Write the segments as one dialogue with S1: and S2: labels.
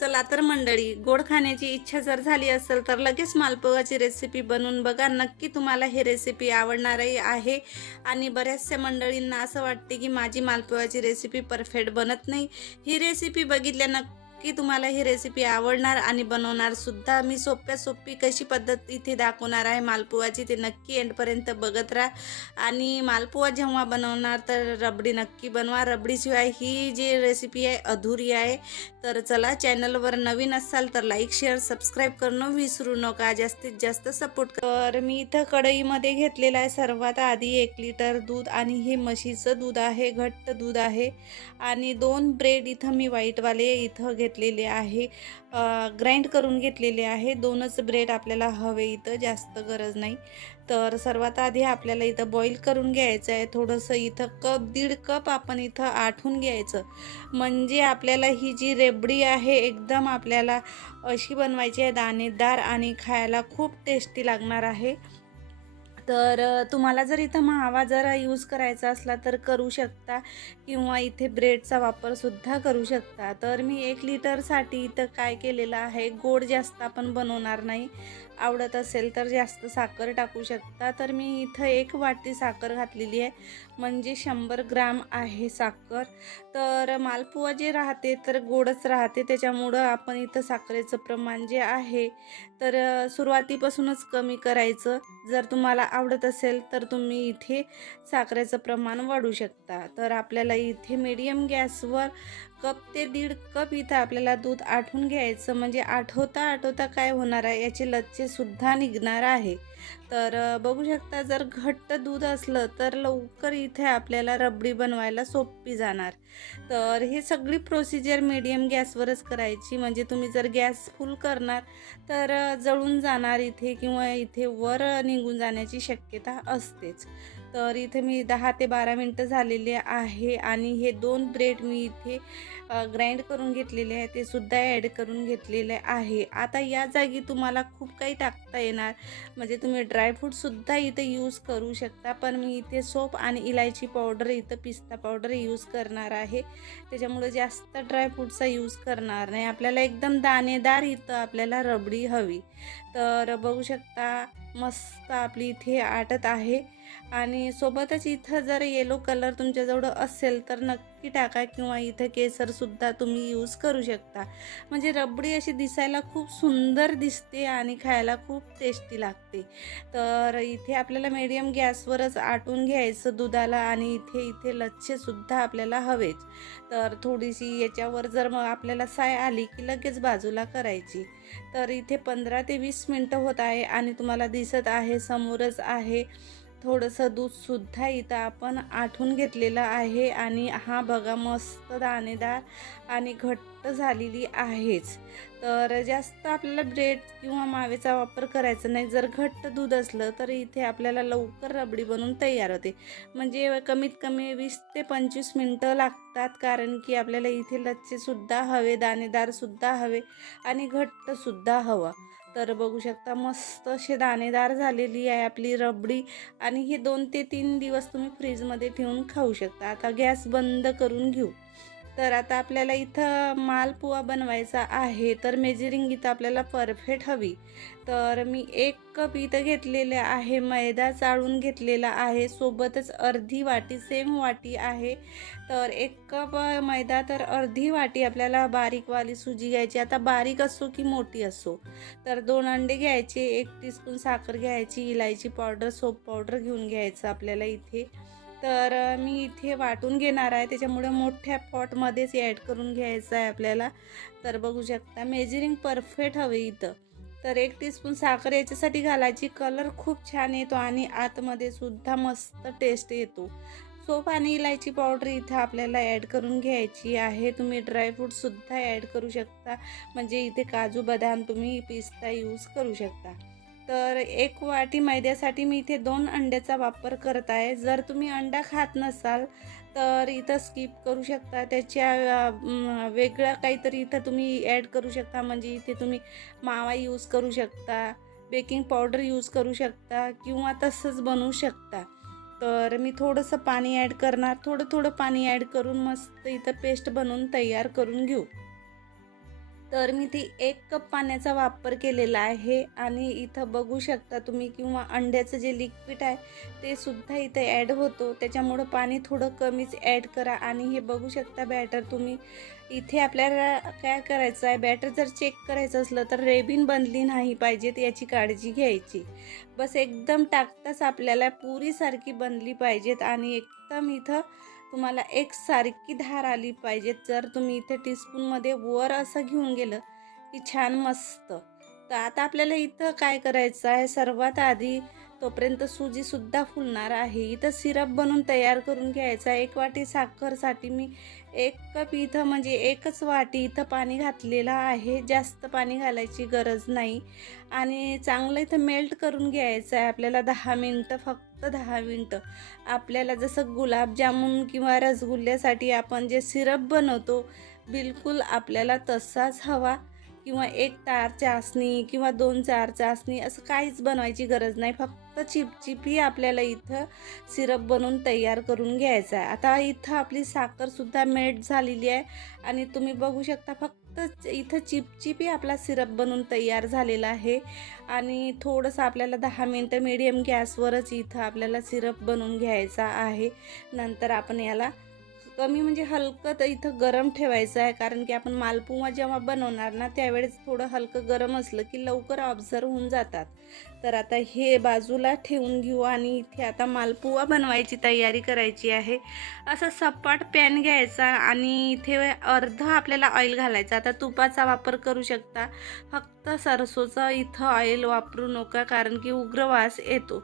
S1: चला तर मंडळी गोड खाण्याची इच्छा जर झाली असेल तर लगेच मालपोगाची रेसिपी बनवून बघा. नक्की तुम्हाला ही रेसिपी आवडणारही आहे. आणि बऱ्याचशा मंडळींना असं वाटते की माझी मालपोगाची रेसिपी परफेक्ट बनत नाही. ही रेसिपी बघितल्या नक्की तुम्हाला ही रेसिपी आवडणार आणि बनवणार सुद्धा. मी सोप्या सोपी कशी पद्धत इथे दाखवणार आहे. मालपुवाची ते नक्की एंडपर्यंत बघत राहा. आणि मालपुवा जेव्हा बनवणार तर रबडी नक्की बनवा. रबडीशिवाय ही जी रेसिपी आहे अधुरी आहे. तर चला चॅनलवर नवीन असाल तर लाईक शेअर सबस्क्राईब करणं विसरू नका. जास्तीत जास्त सपोर्ट कर. मी इथं कढईमध्ये घेतलेलं आहे सर्वात आधी एक लिटर दूध आणि हे म्हशीचं दूध आहे घट्ट दूध आहे. आणि दोन ब्रेड इथं मी व्हाईटवाले इथं घेत घेतलेले आहे. ग्राइंड करून घेतलेले आहे. दोनच ब्रेड आपल्याला हवे इथं जास्त गरज नाही. तर सर्वात आधी आपल्याला इथं बॉईल करून घ्यायचं आहे. थोडंसं इथं कप दीड कप आपण इथं आठवून घ्यायचं. म्हणजे आपल्याला ही जी रेबडी आहे एकदम आपल्याला अशी बनवायची आहे. दाणेदार आणि खायला खूप टेस्टी लागणार आहे. तर तुम्हाला जर इथं मावा जर यूज करायचा असला तर करू शकता. किंवा इथे ब्रेडचा वापरसुद्धा करू शकता. तर मी एक लिटरसाठी इथं काय केलेलं आहे? गोड जास्त आपण बनवणार नाही. आवडत असेल तर जास्त साखर टाकू शकता. तर मी इथं एक वाटी साखर घातलेली आहे. म्हणजे शंभर ग्राम आहे साखर. तर मालपुवा जे राहते तर गोडच राहते. त्याच्यामुळं आपण इथं साखरेचं प्रमाण जे आहे तर सुरुवातीपासूनच कमी करायचं. जर तुम्हाला आवडत असेल तर तुम्ही इथे साखरेचं प्रमाण वाढू शकता. तर आपल्याला इथे मीडियम गॅसवर कप ते दीड कप इथं आपल्याला दूध आठवून घ्यायचं. म्हणजे आठवता आठवता काय होणार आहे? याचे लच्चेसुद्धा निघणार आहे. तर बघू शकता जर घट्ट दूध असलं तर लवकर इथे आपल्याला रबडी बनवायला सोपी जाणार. तर ही सगळी प्रोसिजर मीडियम गॅसवरच करायची. म्हणजे तुम्ही जर गॅस फुल करणार तर जळून जाणार इथे किंवा इथे वर निघून जाण्याची शक्यता असतेच. तर इथे मी दहा ते बारा मिनटं झालेले आहे आणि हे दोन ब्रेड मी इथे ग्राइंड करून घेतलेले आहे. ते सुद्धा ॲड करून घेतलेले आहे. आता या जागी तुम्हाला खूप काही टाकता येणार. म्हणजे तुम्ही ड्रायफ्रूटसुद्धा इथं यूज करू शकता. पण मी इथे सोप आणि इलायची पावडर इथं पिस्ता पावडर यूज करणार आहे. त्याच्यामुळे जास्त ड्रायफ्रूटचा यूज करणार नाही. आपल्याला एकदम दाणेदार इथं आपल्याला रबडी हवी. तर बघू शकता. मस्त आपली इथे आटत आहे. आणि सोबतच इथं जर येलो कलर तुमच्याजवळ असेल तर नक्की टाका किंवा इथं केसरसुद्धा तुम्ही यूज करू शकता. म्हणजे रबडी अशी दिसायला खूप सुंदर दिसते आणि खायला खूप टेस्टी लागते. तर इथे आपल्याला मीडियम गॅसवरच आटून घ्यायचं दुधाला आणि इथे इथे लच्छेसुद्धा आपल्याला हवेच तर थोडीशी याच्यावर जर मग आपल्याला साय आली की लगेच बाजूला करायची. तर इथे पंधरा ते वीस मिनटं होत आहे आणि तुम्हाला दिसत आहे समोरच आहे थोडंसं दूधसुद्धा इथं आपण आठवून घेतलेलं आहे आणि हा बघा मस्त दाणेदार आणि घट्ट झालेली आहेच. तर जास्त आपल्याला ब्रेड किंवा मावेचा वापर करायचा नाही. जर घट्ट दूध असलं तर इथे आपल्याला लवकर रबडी बनवून तयार होते. म्हणजे कमीत कमी वीस ते पंचवीस मिनटं लागतात कारण की आपल्याला इथे लच्छेसुद्धा हवे दाणेदारसुद्धा हवे आणि घट्टसुद्धा हवा. तर बघू शकता मस्त असे दाणेदार झालेली आहे आपली रबडी. आणि हे दोन ते तीन दिवस तुम्ही फ्रीजमध्ये ठेवून खाऊ शकता. आता गॅस बंद करून घेऊ. तर आता आपल्याला इथं मालपुवा बनवायचा आहे. तर मेजरिंग इथं आपल्याला परफेक्ट हवी. तर मी एक कप इथं घेतलेले आहे. मैदा चाळून घेतलेला आहे. सोबतच अर्धी वाटी सेम वाटी आहे. तर एक कप मैदा तर अर्धी वाटी आपल्याला बारीकवाली सुजी घ्यायची. आता बारीक असो की मोठी असो. तर दोन अंडे घ्यायचे एक टीस्पून साखर घ्यायची इलायची पावडर सोप पावडर घेऊन घ्यायचं आपल्याला इथे. तर मी इथे वाटून घेणार आहे. त्याच्यामुळे मोठ्या पॉटमध्येच ॲड करून घ्यायचं आहे आपल्याला. तर बघू शकता मेजरिंग परफेक्ट हवे इथं. तर एक टीस्पून साखर याच्यासाठी घालायची. कलर खूप छान येतो आणि आतमध्ये सुद्धा मस्त टेस्ट येतो. सोप आणि इलायची पावडर इथं आपल्याला ॲड करून घ्यायची आहे. तुम्ही ड्रायफ्रूटसुद्धा ॲड करू शकता. म्हणजे इथे काजू बदाम तुम्ही पिस्ता यूज करू शकता. तर एक वाटी मैद्यासाठी मी इथे दोन अंड्याचा वापर करत आहे. जर तुम्ही अंडा खात नसाल तर इथं स्किप करू शकता. त्याच्या वेगळं काहीतरी इथं तुम्ही ॲड करू शकता. म्हणजे इथे तुम्ही मावा यूज करू शकता बेकिंग पावडर यूज करू शकता किंवा तसंच बनवू शकता. तर मी थोडंसं पाणी ॲड करणार. थोडं थोडं पाणी ॲड करून मस्त इथं पेस्ट बनवून तयार करून घेऊ. तर मी ती एक कप पाण्याचा वापर केलेला आहे आणि इथं बघू शकता तुम्ही किंवा अंड्याचं जे लिक्विड आहे ते सुद्धा इथं ॲड होतो. त्याच्यामुळं पाणी थोडं कमीच ॲड करा आणि हे बघू शकता बॅटर तुम्ही. इथे आपल्याला काय करायचं आहे बॅटर जर चेक करायचं असलं तर रेबीन बनली नाही पाहिजेत याची काळजी घ्यायची. बस एकदम टाकताच आपल्याला पुरीसारखी बनली पाहिजेत आणि एकदम इथं तुम्हाला एक सारखी धार आली पाहिजे. जर तुम्ही इथे टीस्पूनमध्ये वर असं घेऊन गेलं की छान मस्त. तर आता आपल्याला इथं काय करायचं आहे? सर्वात आधी तोपर्यंत सुजीसुद्धा फुलणार आहे. इथं सिरप बनवून तयार करून घ्यायचा एक वाटी साखरसाठी मी एक कप इथं म्हणजे एकच वाटी इथं पाणी घातलेलं आहे. जास्त पाणी घालायची गरज नाही. आणि चांगलं इथं मेल्ट करून घ्यायचं आहे. आपल्याला दहा मिनटं फक्त फक्त दहा मिनटं. आपल्याला जसं गुलाबजामुन किंवा रसगुल्ल्यासाठी आपण जे सिरप बनवतो बिलकुल आपल्याला तसाच हवा किंवा एक तार चासणी किंवा दोन चार चासणी असं काहीच बनवायची गरज नाही. फक्त चिपचिपी आपल्याला इथं सिरप बनवून तयार करून घ्यायचा आहे. आता इथं आपली साखरसुद्धा मेल्ट झालेली आहे आणि तुम्ही बघू शकता फक्त इथं चिपचिपी आपला सिरप बनवून तयार झालेला आहे. आणि थोडंसं आपल्याला दहा मिनटं मिडियम गॅसवरच इथं आपल्याला सिरप बनवून घ्यायचा आहे. नंतर आपण याला कमी म्हणजे हलकं तर इथं गरम ठेवायचं आहे. कारण की आपण मालपुवा जेव्हा बनवणार ना त्यावेळेस थोडं हलकं गरम असलं की लवकर ऑब्झर्व होऊन जातात. तर आता हे बाजूला ठेवून घेऊ आणि इथे आता मालपुवा बनवायची तयारी करायची आहे. असं सपाट पॅन घ्यायचा आणि इथे अर्ध आपल्याला ऑइल घालायचं. आता तुपाचा वापर करू शकता. फक्त सरसोचं इथं ऑइल वापरू नका कारण की उग्र वास येतो.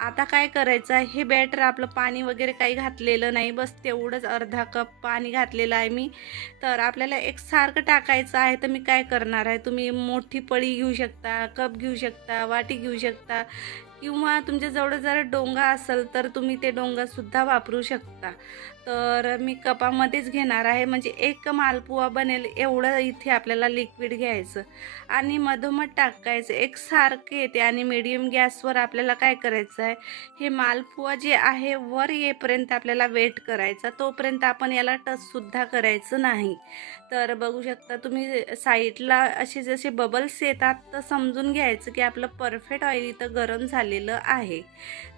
S1: आता काय करायचं आहे? हे बॅटर आपलं पाणी वगैरे काही घातलेलं नाही. बस तेवढंच अर्धा कप पाणी घातलेलं आहे मी. तर आपल्याला एक सारखं टाकायचं आहे तर मी काय करणार आहे? तुम्ही मोठी पळी घेऊ शकता कप घेऊ शकता वाट घेऊ शकता. किंवा तुमच्याजवळ जर डोंगा असेल तर तुम्ही ते डोंगासुद्धा वापरू शकता. तर मी कपामध्येच घेणार आहे. म्हणजे एक मालपुवा बनेल एवढं इथे आपल्याला लिक्विड घ्यायचं आणि मधोमध टाकायचं. एक सारखे येते आणि मिडियम गॅसवर आपल्याला काय करायचं आहे? हे मालपुवा जे आहे वर येपर्यंत आपल्याला वेट करायचा. तोपर्यंत आपण याला टचसुद्धा करायचं नाही. तर बघू शकता तुम्ही साईडला असे जसे बबल्स येतात तर समजून घ्यायचं की आपलं परफेक्ट ऑइल इथं गरम झालेलं आहे.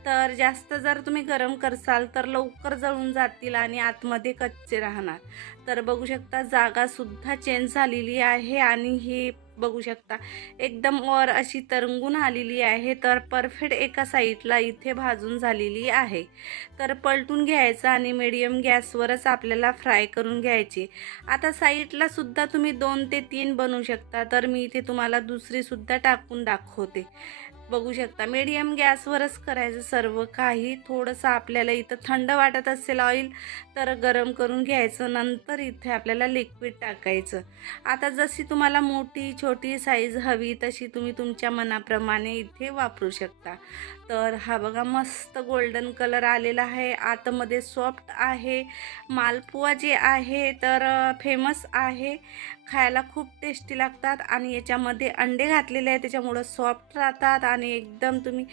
S1: तर जास्त जर तुम्ही गरम करसाल तर लवकर जळून जातील आणि आतमध्ये कच्चे राहणार. तर बघू शकता जागासुद्धा चेंज झालेली आहे आणि ही बघू शकता. एकदम वर अशी तरंगून आलेली आहे तर परफेक्ट एका साईडला इथे भाजून झालेली आहे. तर पलटून घ्यायचं आणि मिडियम गॅसवरच आपल्याला फ्राय करून घ्यायची. आता साईडला सुद्धा तुम्ही दोन ते तीन बनवू शकता तर मी इथे तुम्हाला दुसरीसुद्धा टाकून दाखवते. बघू शकता मीडियम गॅसवरच करायचं सर्व काही. थोडंसं आपल्याला इथं थंड वाटत असेल ऑइल तर गरम करून घ्यायचं. नंतर इथे आपल्याला लिक्विड टाकायचं. आता जशी तुम्हाला मोठी छोटी साईज हवी तशी तुम्ही तुमच्या मनाप्रमाणे इथे वापरू शकता. तर हा बघा मस्त गोल्डन कलर आलेला आहे. आतमध्ये सॉफ्ट आहे. मालपुवा जे आहे तर फेमस आहे. खायला खूप टेस्टी लागतात आणि याच्यामध्ये अंडे घातलेले आहे त्याच्यामुळं सॉफ्ट राहतात आणि एकदम तुम्ही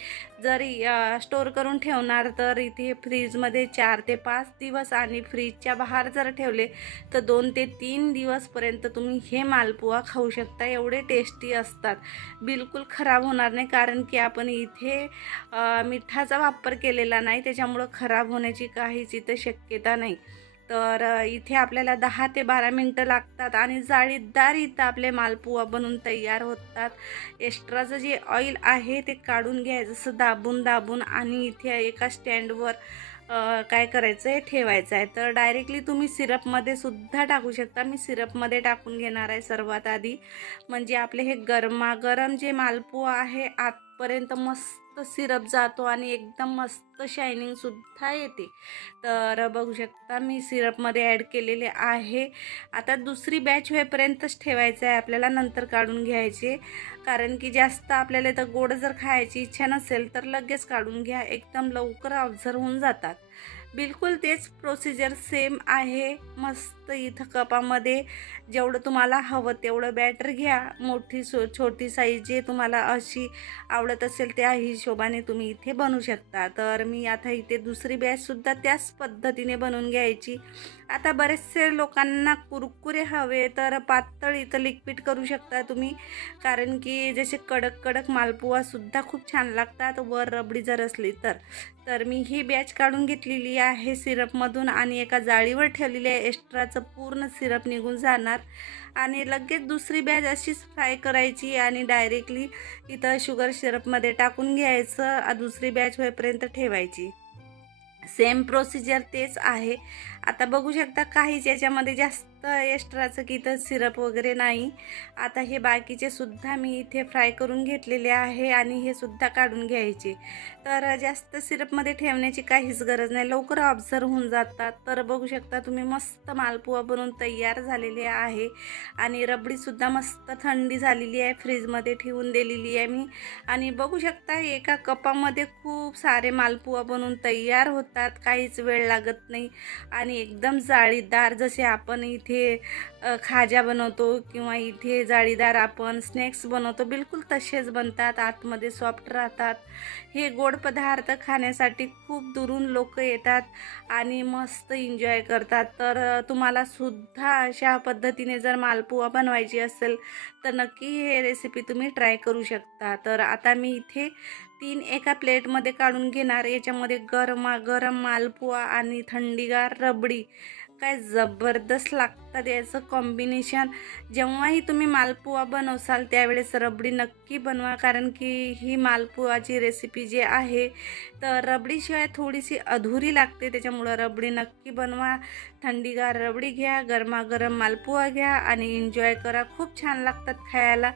S1: जरी स्टोर करून ठेवणार तर इथे फ्रीजमध्ये चार ते पाच दिवस आणि फ्रीजच्या बाहेर जर ठेवले तर दोन ते तीन दिवसपर्यंत तुम्ही हे मालपुवा खाऊ शकता. एवढे टेस्टी असतात. बिलकुल खराब होणार नाही कारण की आपण इथे मिठाचा वापर केलेला नाही त्याच्यामुळं खराब होण्याची काहीच इथं शक्यता नाही. तर इथे आपल्याला दहा ते बारा मिनटं लागतात आणि जाळीदार इथं आपले मालपुवा बनून तयार होतात. एक्स्ट्राचं जे ऑइल आहे ते काढून घ्यायचं असं दाबून दाबून आणि इथे एका स्टँडवर काय करायचं आहे ठेवायचं आहे. तर डायरेक्टली तुम्ही सिरपमध्ये सुद्धा टाकू शकता. मी सिरपमध्ये टाकून घेणार आहे सर्वात आधी. म्हणजे आपले हे गरमागरम जे मालपुवा आहे पर्यंत मस्त सिरप जातो आणि एकदम मस्त शायनिंगसुद्धा येते. तर बघू शकता मी सिरपमध्ये ॲड केलेले आहे. आता दुसरी बॅच होईपर्यंतच ठेवायचं आहे. आपल्याला नंतर काढून घ्यायचे. कारण की जास्त आपल्याला तर गोड जर खायची इच्छा नसेल तर लगेच काढून घ्या. एकदम लवकर ऑब्झर्व होऊन जातात. बिलकुल तेच प्रोसिजर सेम आहे. मस्त इथं कपामध्ये जेवढं तुम्हाला हवं तेवढं बॅटर घ्या. मोठी सो छोटी साईज जे तुम्हाला अशी आवडत असेल त्या हिशोबाने तुम्ही इथे बनवू शकता. तर मी आता इथे दुसरी बॅचसुद्धा त्याच पद्धतीने बनवून घ्यायची. आता बरेचसे लोकांना कुरकुरे हवे तर पातळ इथं लिक्विड करू शकता तुम्ही. कारण की जसे कडक कडक मालपुवासुद्धा खूप छान लागतात वर रबडी जर असली तर. तर मी ही बॅच काढून घेतलेली आहे सिरपमधून आणि एका जाळीवर ठेवलेली आहे. एक्स्ट्राचं पूर्ण सिरप निघून जाणार. आणि लगेच दुसरी बॅच अशीच फ्राय करायची आणि डायरेक्टली इथं शुगर सिरपमध्ये टाकून घ्यायचं. दुसरी बॅच होईपर्यंत ठेवायची. सेम प्रोसिजर तेच आहे. आता बघू शकता काहीच याच्यामध्ये जास्त एक्स्ट्राचं की इथं सिरप वगैरे नाही. आता हे बाकीचे सुद्धा मी इथे फ्राय करून घेतलेले आहे आणि हे सुद्धा काढून घ्यायचे. तर जास्त सिरपमध्ये ठेवण्याची काहीच गरज नाही. लवकर ऑब्झर्व होऊन जातात. तर बघू शकता तुम्ही मस्त मालपुवा बनवून तयार झालेले आहे. आणि रबडीसुद्धा मस्त थंडी झालेली आहे. फ्रीजमध्ये ठेवून दिलेली आहे मी. आणि बघू शकता एका कपामध्ये खूप सारे मालपुवा बनवून तयार होतात. काहीच वेळ लागत नाही. आणि एकदम जाळीदार जसे आपण इथे इथे खाज्या बनवतो किंवा इथे जाळीदार आपण स्नॅक्स बनवतो बिलकुल तसेच बनतात आतमध्ये सॉफ्ट राहतात. हे गोड पदार्थ खाण्यासाठी खूप दुरून लोक येतात आणि मस्त एन्जॉय करतात. तर तुम्हाला सुद्धा अशा पद्धतीने जर मालपुवा बनवायची असेल तर नक्की हे रेसिपी तुम्ही ट्राय करू शकता. तर आता मी इथे तीन एका प्लेटमध्ये काढून घेणार. याच्यामध्ये गरमा गरम मालपुवा आणि थंडीगार रबडी काय जबरदस्त लागतात याचं कॉम्बिनेशन जेव्हाही तुम्ही मालपुवा बनवसाल त्यावेळेस रबडी नक्की बनवा कारण की ही मालपुवाची रेसिपी जी आहे तर रबडीशिवाय थोडीशी अधुरी लागते. त्याच्यामुळं रबडी नक्की बनवा. थंडीगार रबडी घ्या गरमागरम मालपुवा घ्या आणि एन्जॉय करा. खूप छान लागतात खायला.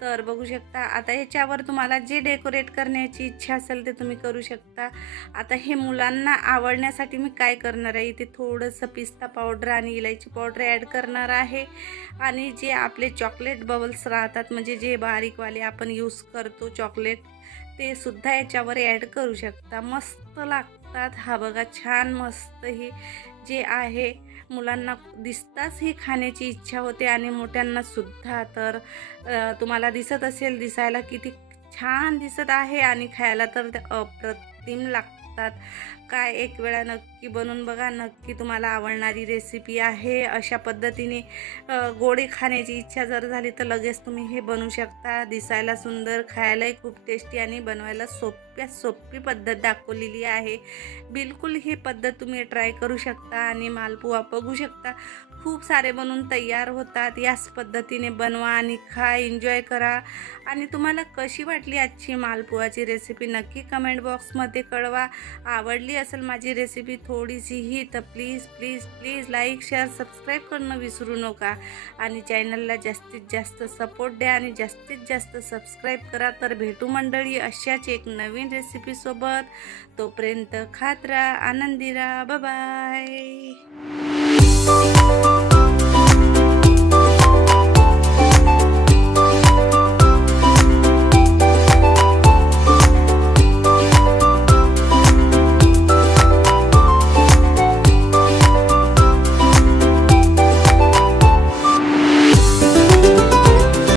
S1: तर बघू शकता आता ह्याच्यावर तुम्हाला जे डेकोरेट करण्याची इच्छा असेल ते तुम्ही करू शकता. आता हे मुलांना आवडण्यासाठी मी काय करणार आहे? इथे थोडंसं पिस्ता पावडर आणि इलायची पावडर ॲड करणार आहे. आणि जे आपले चॉकलेट बबल्स राहतात म्हणजे जे बारीकवाले आपण यूज करतो चॉकलेट ते सुद्धा याच्यावर ॲड करू शकता. मस्त लागतात. हा बघा छान मस्त हे जे आहे. मुलांना दिसताच ही खाण्याची इच्छा होते आणि मोठ्यांना सुद्धा. तर तुम्हाला दिसत असेल दिसायला किती छान दिसत आहे आणि खायला तर ते अप्रतिम लागतात काय एक वेळा नक्की बनवून बघा नक्की तुम्हाला आवडणारी रेसिपी आहे. अशा पद्धतीने गोडी खाण्याची इच्छा जर झाली तर लगेच तुम्ही हे बनवू शकता. दिसायला सुंदर खायलाही खूप टेस्टी आणि बनवायला सोप्या सोपी पद्धत दाखवलेली आहे. बिलकुल ही पद्धत तुम्ही ट्राय करू शकता आणि मालपुवा बघू शकता. खूप सारे बनवून तयार होतात. याच पद्धतीने बनवा आणि खा एन्जॉय करा. आणि तुम्हाला कशी वाटली आजची मालपुवाची रेसिपी नक्की कमेंट बॉक्समध्ये कळवा. आवडली असेल माझी रेसिपी थोडीशीही तर please please please like share subscribe करणं विसरू नका. आणि चॅनलला जास्तीत जास्त सपोर्ट द्या आणि जास्तीत जास्त सबस्क्राईब करा. तर भेटू मंडळी अशाच एक नवीन रेसिपीसोबत तोपर्यंत खात राहा आनंदी राहा. बाय